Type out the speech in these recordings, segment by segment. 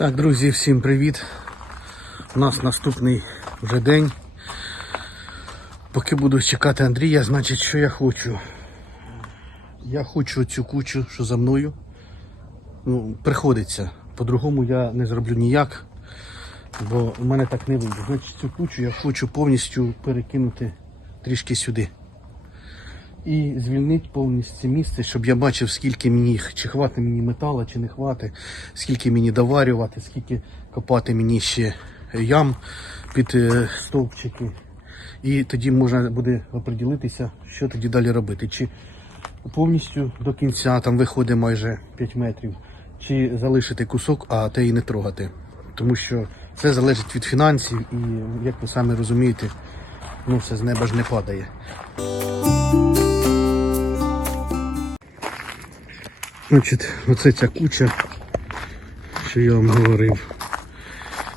Так, друзі, всім привіт. У нас наступний вже день. Поки буду чекати Андрія, значить, що я хочу. Я хочу цю кучу, що за мною. Ну, приходиться. По-другому я не зроблю ніяк, бо в мене так не вийде. Значить, цю кучу я хочу повністю перекинути трішки сюди. І звільнити повністю місце, щоб я бачив, скільки мені, чи хватить мені метала, чи не хватить, скільки мені доварювати, скільки копати мені ще ям під е, стовпчики. І тоді можна буде оприділитися, що тоді далі робити. Чи повністю до кінця там виходить майже 5 метрів, чи залишити кусок, а те і не трогати. Тому що це залежить від фінансів і, як ви самі розумієте, ну все з неба ж не падає. Значить, оце ця куча, що я вам говорив.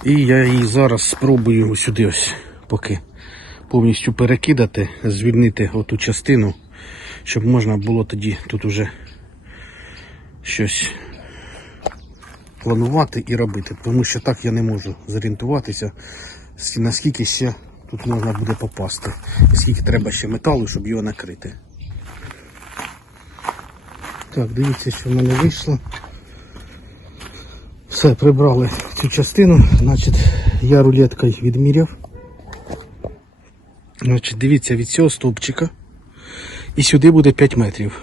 І я її зараз спробую сюди ось поки повністю перекидати, звільнити оту частину, щоб можна було тоді тут уже щось планувати і робити. Тому що так я не можу зорієнтуватися, наскільки ще тут можна буде попасти. Скільки треба ще металу, щоб його накрити. Так, дивіться, що в мене вийшло. Все, прибрали цю частину. Значить, я рулеткою відміряв. Значить, дивіться, від цього стовпчика. І сюди буде 5 метрів.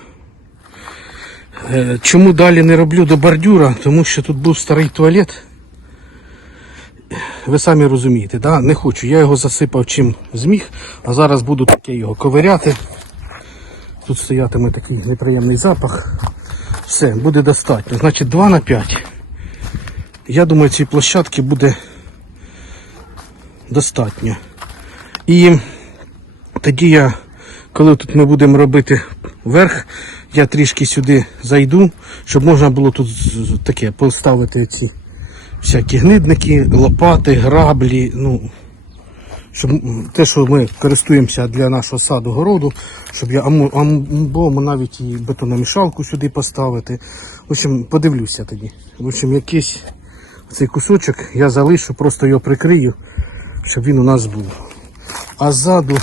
Е, Чому далі не роблю до бордюра? Тому що тут був старий туалет. Ви самі розумієте, да? не хочу. Я його засипав чим зміг, а зараз буду таке його ковиряти. Тут стоятиме такий неприємний запах. Все, буде достатньо. Значить 2 на 5. Я думаю, цієї площадки буде достатньо. І тоді я, коли тут ми будемо робити верх, я трішки сюди зайду, щоб можна було тут таке поставити ці всякі гнидники, лопати, граблі, ну, щоб те, що ми користуємося для нашого саду городу, щоб я або навіть і бетономішалку сюди поставити. В общем, подивлюся тоді. В общем, якийсь цей кусочок я залишу, просто його прикрию, щоб він у нас був. А ззаду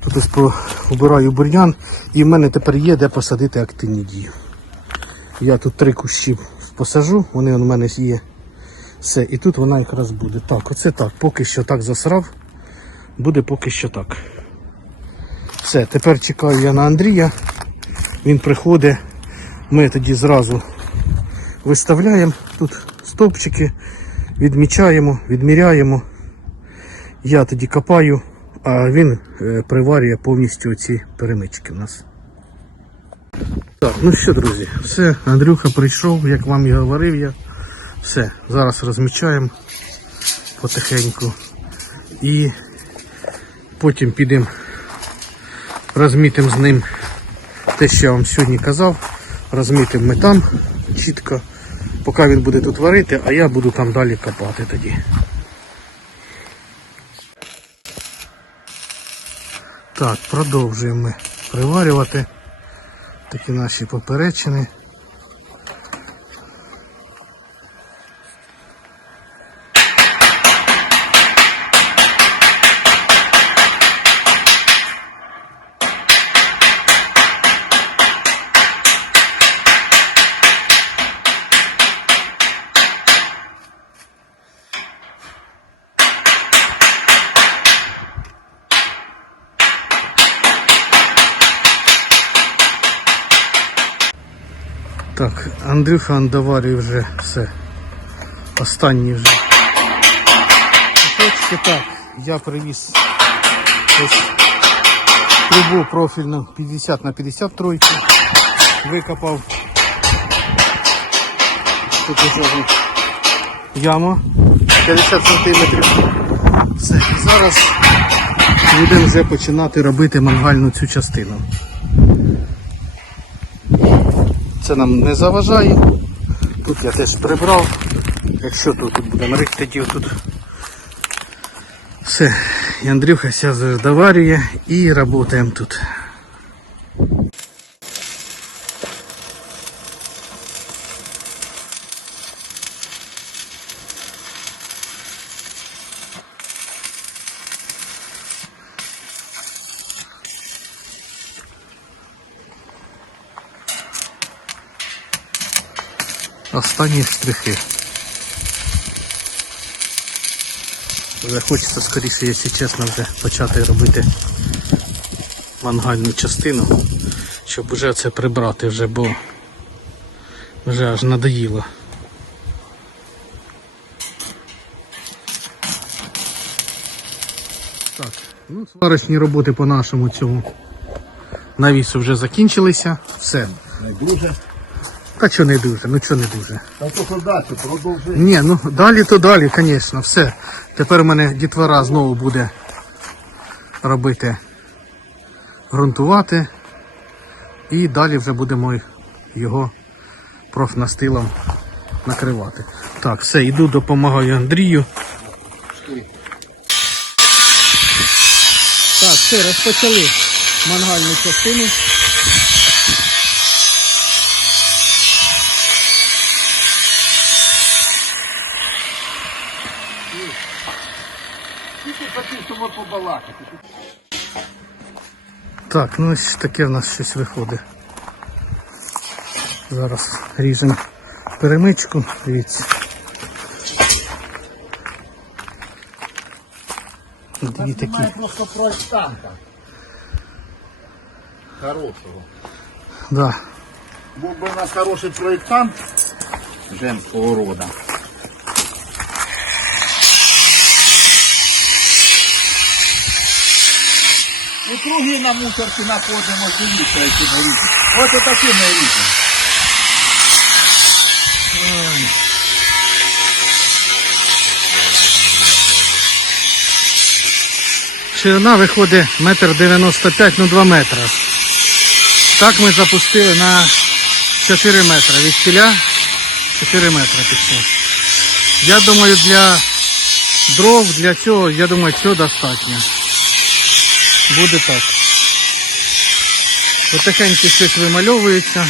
тут обираю бур'ян, і в мене тепер є де посадити активні дії. Я тут три кущі посажу, вони у мене є. Все, і тут вона якраз буде. Так, оце так. Поки що так засрав. Буде поки що так. Все, тепер чекаю я на Андрія. Він приходить. Ми тоді зразу виставляємо тут стовпчики, відмічаємо, відміряємо. Я тоді копаю, а він е, приварює повністю оці перемички у нас. Так, ну що, друзі, все, Андрюха прийшов, як вам і говорив я. Все, зараз розмічаємо потихеньку. І потім підемо розмітимо з ним те, що я вам сьогодні казав. Розмітимо ми там чітко, поки він буде тут варити, а я буду там далі копати тоді. Так, продовжуємо ми приварювати такі наші поперечини. Так, Андрюха доварює вже все. Останні вже. Куточки так. Я привіз ось трубу профільну 50 на 50 тройку. Викопав. Тут уже яма 50 сантиметрів. Все. Зараз будемо вже починати робити мангальну цю частину. Це нам не заважає. Тут я теж прибрав. Якщо тут, тут будемо рити, тоді тут. Все, Андрюха зараз доварює і працюємо тут. Останні штрихи. Вже хочеться скоріше, якщо чесно, вже почати робити мангальну частину, щоб вже це прибрати вже, бо вже аж надоїло. Так, ну, сварочні роботи по нашому цьому навісу вже закінчилися. Все. Дуже. Та що не дуже, ну що не дуже. Та то далі, продовжуй. Ні, ну далі то далі, звісно, все. Тепер у мене дітвора знову буде робити, ґрунтувати. І далі вже будемо його профнастилом накривати. Так, все, йду, допомагаю Андрію. Так, все, розпочали мангальну частину. Хотів, побалакати. Так, ну ось таке в нас щось виходить. Зараз ріжемо перемичку, дивіться. Дві такі. Просто проєктанта. Хорошого. Да. Був би у нас хороший проєктант женського рода. І круги на мусорці находимо, дивіться, які різні. Ось отакі ми різні. Ширина виходить метр 95, ну 2 метри. Так ми запустили на 4 метри. Від стіля 4 метри пішло. Я думаю, для дров, для цього, я думаю, цього достатньо. Буде так. Потихеньку щось вимальовується.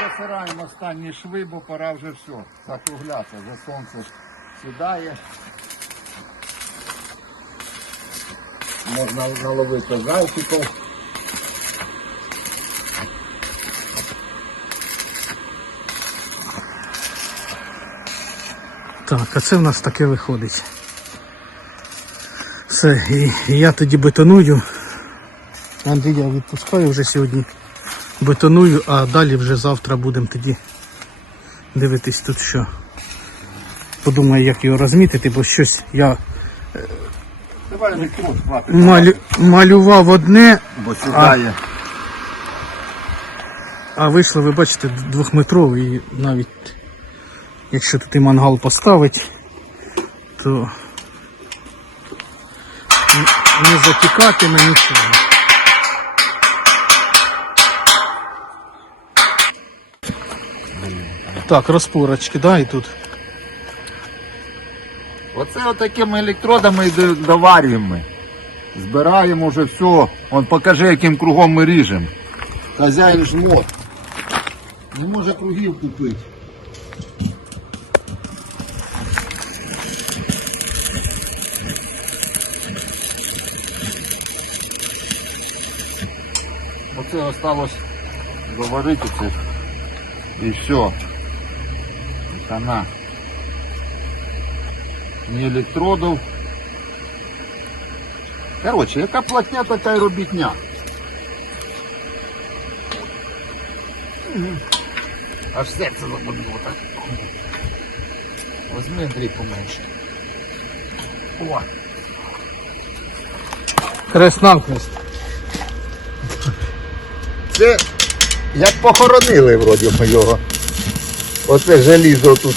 Засираємо останні шви, бо пора вже все. Закруглятися, вже сонце сідає. Можна наловити зайчиків. Так, а це в нас таке виходить. Все, і, і я тоді бетоную. Андрія відпускаю вже сьогодні. Бетоную, а далі вже завтра будемо тоді дивитись тут що. Подумаю, як його розмітити, бо щось я Давай малю, малював одне, Бо А. а вийшло, ви бачите, двохметровий і навіть якщо тут і мангал поставить, то не- затікатиме нічого. Так, розпорочки, да, і тут. Оце отакими електродами і доварюємо. Збираємо вже все. Он покажи, яким кругом ми ріжемо. Хазяїн жмот. Не може кругів купити. Оце осталось заварити це. І все. Хана. Ні електродів. Коротше, яка платня, така й робітня. Мгм. Аж серце забодло, так? Возьми Андрій поменше. О, Хрест навхрест. Це як похоронили вроді ми його. Оце желізо тут.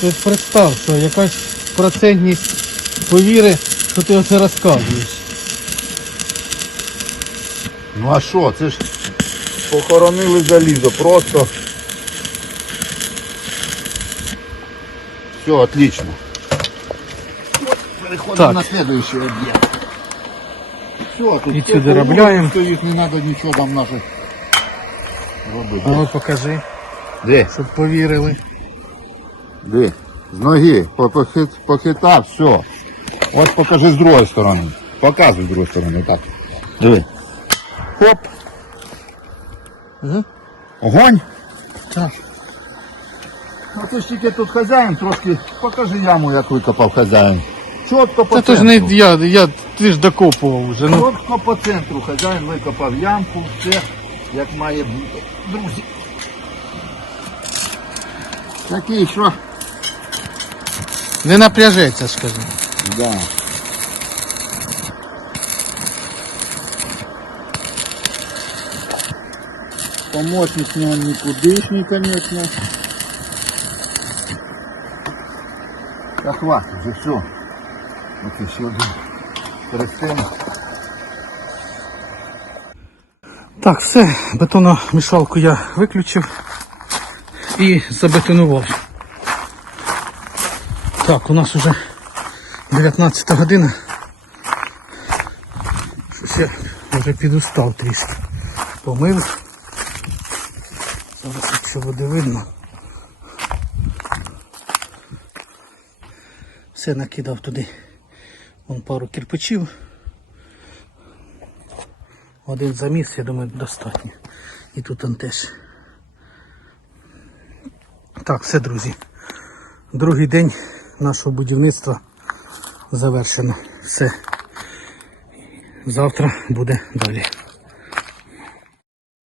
Ти представ, що якась процентність повіри, що ти оце розказуєш. Ну а що, це ж похоронили залізо, просто. Все, отлично. Переходимо Так. на следующий об'єкт. Все, тут І все сюди положено. Стоїть, не треба нічого там наше робити. А ну покажи. Де? щоб повірили. Де? З ноги. Похит- Похитав, все. От покажи з другої сторони. Показуй з другої сторони, так. Диви. Хоп. Ага. Огонь. Так. А ти ж тільки тут хазяїн трошки. Покажи яму, як викопав хазяїн. Чітко по Це то ж центру. не я, я ти ж докопував вже. Ну. Чітко по центру хазяїн викопав ямку, все як має бути. Друзі. Такий, що? Не напряжеться, скажи. Да. Помощник не он никудышний, конечно. Да хватит уже, все. Вот еще один. Перестаем. Так, все, бетономішалку я виключив і забетонував. Так, у нас вже 19 година. Щось я вже підустав трішки. Помив. Зараз, якщо буде видно. Все накидав туди. Вон пару кирпичів. Один заміс, я думаю, достатньо. І тут он теж. Так, все, друзі. Другий день нашого будівництва завершено. Все. Завтра буде далі.